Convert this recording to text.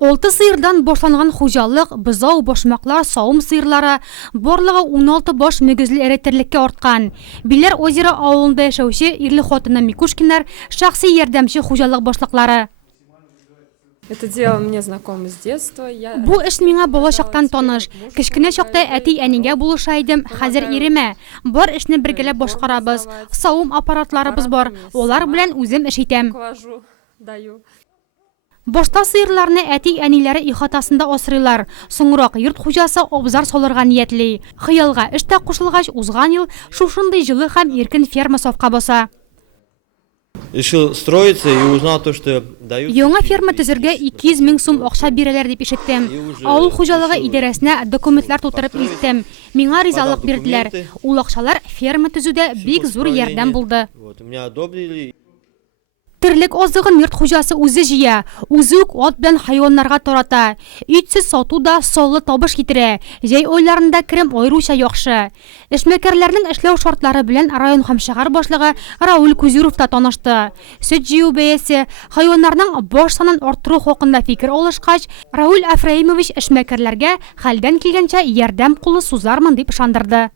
6 сыйырдан башланган хуҗалык, бызау, башмаклар, савым сыйырлары, барлыгы 16 баш мөгезле эретерлеккә арткан. Биләр озеро авылында яшәүче ирле хатыны Микушкиннар шәхси ярдәмче хуҗалык башлыклары. Это дело мне знакомо с детства. Бу эш миңа балачактан таныш. Кечкенә чакта әти-әнигә булыша идем, хәзер иремә. Бар эшне бергәләп башкарабыз. Савым аппаратларыбыз бар. Алар белән үзем эш итәм. Башта сыйырларны әти-әниләре ихатасында асрыйлар. Соңрак йорт хуҗасы абзар салырга ниятли. Хыялга эш тә кушылгач, узган ел шушындый җылы һәм иркен ферма сафка баса. Решил строиться и узнал то, что дают. Яңа ферма төзергә 200 мең сум акча бирәләр дип ишеттем. Авыл хуҗалыгы идарәсенә документлар тутырып илттем. Миңа ризалык бирделәр. Ул акчалар ферма төзүдә бик зур ярдәм булды. Вот, меня одобрили. Терлек азыгын йорт хуҗасы үзе җыя, үзе үк ат белән хайваннарга тарата. Үтсез сату да саллы табыш китерә. Җәй айларында керем аеруча яхшы. Эшмәкәрләрнең эшләү шартлары белән район һәм шәһәр башлыгы Раул Кузюров та танышты. Сөт җыю бәясе, хайваннарның баш санын арттыру хакында фикер алышкач, Раул Афраимович эшмәкәрләргә хәлдән килгәнчә ярдәм кулы сузармын дип ышандырды.